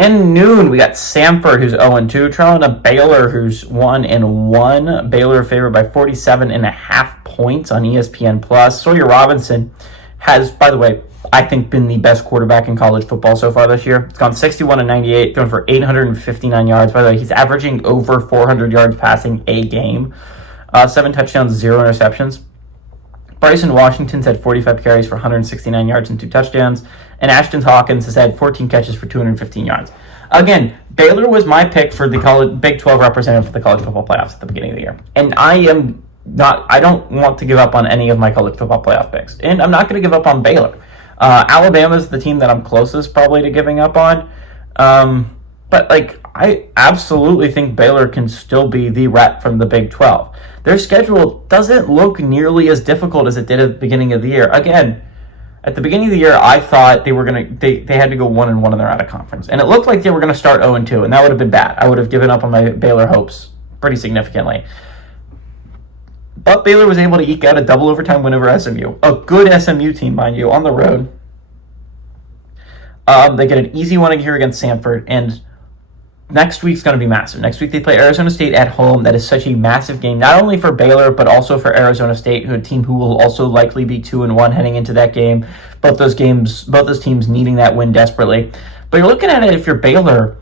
And noon, we got Samford, who's 0-2, trailing to Baylor, who's 1-1. Baylor favored by 47.5 points on ESPN+. Sawyer Robinson has, by the way, I think been the best quarterback in college football so far this year. It's gone 61-98, thrown for 859 yards. By the way, he's averaging over 400 yards passing a game. 7 touchdowns, 0 interceptions. Bryson Washington's had 45 carries for 169 yards and 2 touchdowns. And Ashton Hawkins has had 14 catches for 215 yards. Again, Baylor was my pick for the Big 12 representative for the college football playoffs at the beginning of the year. And I don't want to give up on any of my college football playoff picks. And I'm not going to give up on Baylor. Alabama's the team that I'm closest probably to giving up on. But I absolutely think Baylor can still be the rep from the Big 12. Their schedule doesn't look nearly as difficult as it did at the beginning of the year. Again, at the beginning of the year, I thought they had to go 1-1 and they're out of conference. And it looked like they were going to start 0-2, and that would have been bad. I would have given up on my Baylor hopes pretty significantly. But Baylor was able to eke out a double overtime win over SMU. A good SMU team, mind you, on the road. They get an easy one here against Samford, and next week's going to be massive. Next week they play Arizona State at home. That is such a massive game, not only for Baylor, but also for Arizona State, a team who will also likely be 2-1 heading into that game. Both those teams needing that win desperately. But you're looking at it, if you're Baylor,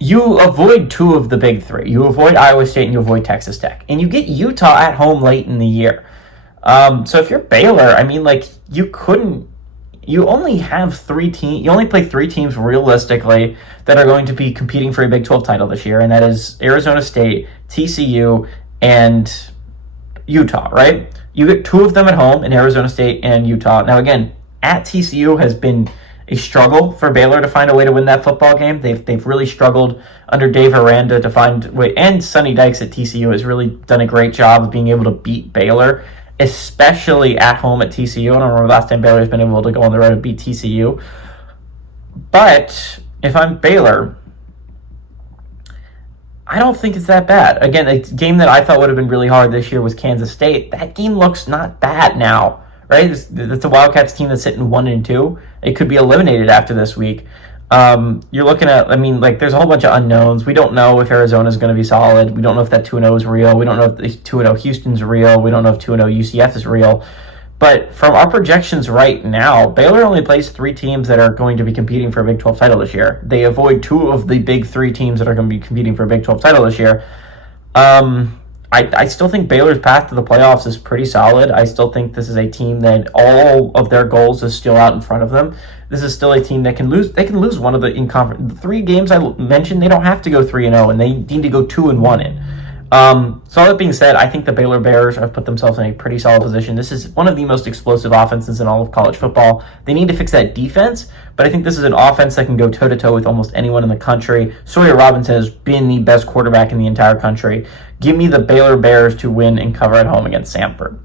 you avoid 2 of the big 3. You avoid Iowa State and you avoid Texas Tech. And you get Utah at home late in the year. So if you're Baylor, you only have 3 teams. You only play 3 teams realistically that are going to be competing for a Big 12 title this year, and that is Arizona State, TCU, and Utah, right? You get 2 of them at home in Arizona State and Utah. Now, again, at TCU has been a struggle for Baylor to find a way to win that football game. They've really struggled under Dave Aranda to find a way, and Sonny Dykes at TCU has really done a great job of being able to beat Baylor, especially at home at TCU. I don't remember the last time Baylor has been able to go on the road and beat TCU. But if I'm Baylor, I don't think it's that bad. Again, a game that I thought would have been really hard this year was Kansas State. That game looks not bad now, right? It's a Wildcats team that's sitting 1-2. It could be eliminated after this week. You're looking at, there's a whole bunch of unknowns. We don't know if Arizona's going to be solid. We don't know if that 2-0 is real. We don't know if the 2-0 Houston's real. We don't know if 2-0 UCF is real. But from our projections right now, Baylor only plays 3 teams that are going to be competing for a Big 12 title this year. They avoid 2 of the big 3 teams that are going to be competing for a Big 12 title this year. I still think Baylor's path to the playoffs is pretty solid. I still think this is a team that all of their goals is still out in front of them. This is still a team that can lose. They can lose one of the 3 games I mentioned. They don't have to go 3-0, and they need to go 2-1 in. So all that being said, I think the Baylor Bears have put themselves in a pretty solid position. This is one of the most explosive offenses in all of college football. They need to fix that defense, but I think this is an offense that can go toe-to-toe with almost anyone in the country. Sawyer Robinson has been the best quarterback in the entire country. Give me the Baylor Bears to win and cover at home against Samford.